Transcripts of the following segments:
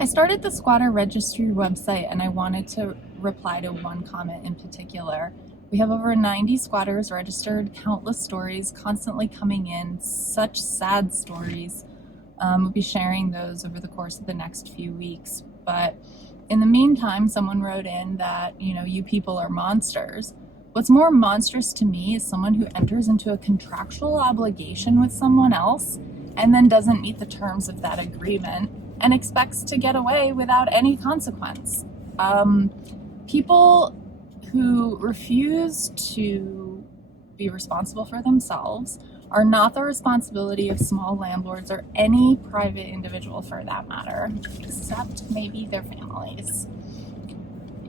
I started the Squatter Registry website and I wanted to reply to one comment in particular. We have over 90 squatters registered, countless stories constantly coming in, such sad stories. We'll be sharing those over the course of the next few weeks. But in the meantime, someone wrote in that, you people are monsters. What's more monstrous to me is someone who enters into a contractual obligation with someone else and then doesn't meet the terms of that agreement and expects to get away without any consequence. People who refuse to be responsible for themselves are not the responsibility of small landlords or any private individual for that matter, except maybe their families.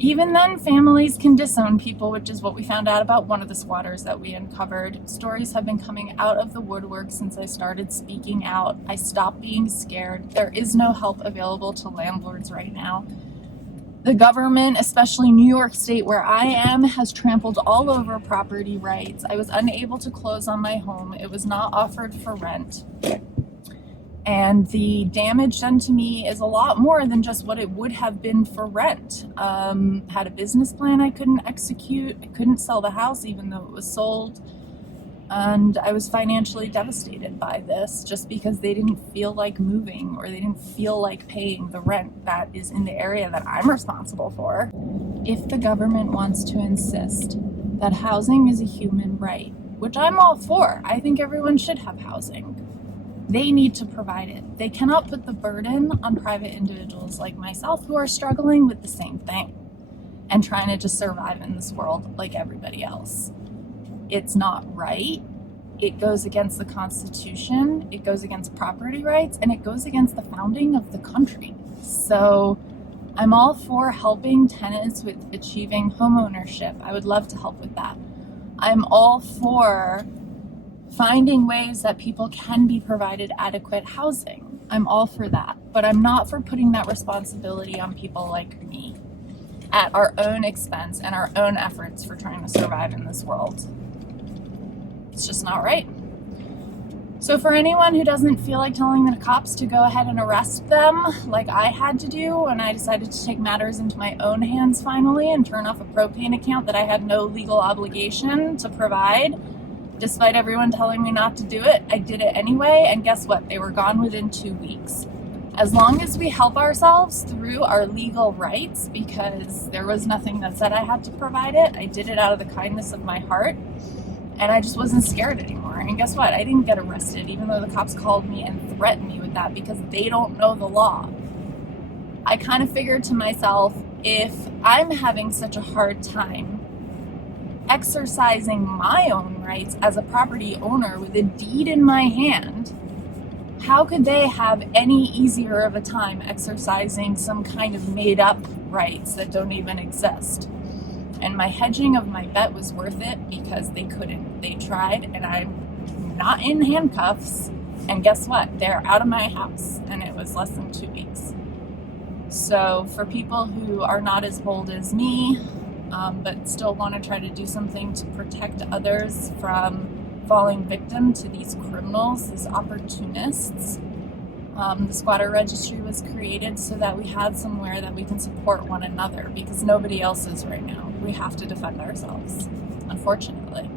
Even then, families can disown people, which is what we found out about one of the squatters that we uncovered. Stories have been coming out of the woodwork since I started speaking out. I stopped being scared. There is no help available to landlords right now. The government, especially New York State, where I am, has trampled all over property rights. I was unable to close on my home. It was not offered for rent. And the damage done to me is a lot more than just what it would have been for rent. Had a business plan I couldn't execute. I couldn't sell the house even though it was sold. And I was financially devastated by this just because they didn't feel like moving or they didn't feel like paying the rent that is in the area that I'm responsible for. If the government wants to insist that housing is a human right, which I'm all for, I think everyone should have housing. They need to provide it. They cannot put the burden on private individuals like myself who are struggling with the same thing and trying to just survive in this world like everybody else. It's not right. It goes against the Constitution, it goes against property rights, and it goes against the founding of the country. So I'm all for helping tenants with achieving homeownership. I would love to help with that. I'm all for finding ways that people can be provided adequate housing. I'm all for that, but I'm not for putting that responsibility on people like me at our own expense and our own efforts for trying to survive in this world. It's just not right. So for anyone who doesn't feel like telling the cops to go ahead and arrest them like I had to do when I decided to take matters into my own hands finally and turn off a propane account that I had no legal obligation to provide, despite everyone telling me not to do it, I did it anyway, and guess what? They were gone within 2 weeks. As long as we help ourselves through our legal rights, because there was nothing that said I had to provide it, I did it out of the kindness of my heart, and I just wasn't scared anymore. And guess what? I didn't get arrested, even though the cops called me and threatened me with that, because they don't know the law. I kind of figured to myself, if I'm having such a hard time exercising my own rights as a property owner with a deed in my hand, how could they have any easier of a time exercising some kind of made-up rights that don't even exist? And my hedging of my bet was worth it because they couldn't. They tried, and I'm not in handcuffs. And guess what? They're out of my house, and it was less than 2 weeks. So for people who are not as bold as me, but still want to try to do something to protect others from falling victim to these criminals, these opportunists. The Squatter Registry was created so that we had somewhere that we can support one another because nobody else is right now. We have to defend ourselves, unfortunately.